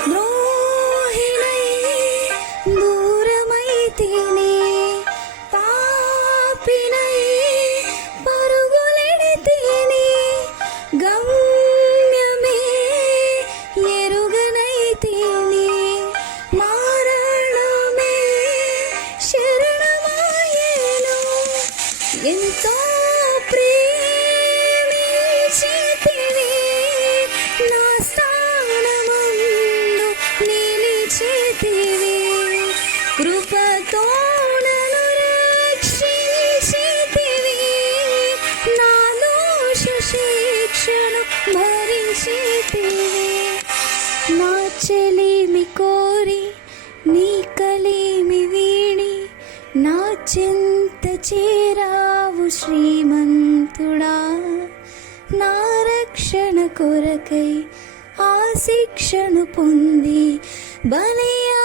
ద్రోహిణై దూరమైతిని, పాపినై పరుగులెడితిని, గమ్యమే ఎరుగనైతిని, మరణమే శరణమాయెను. ఎంతో ప్రేమించితివి, నా స్థానమందు నిలిచితివి, కృపతో నన్ను రక్షించితివి, నా దోష శిక్షను భరించితివి. నా చెలిమి కోరి నీ కలిమి వీడి, నా చింత చేరావు శ్రీమంతుడా. నా రక్షణ కొరకై ఆ శిక్షను పొంది బలియా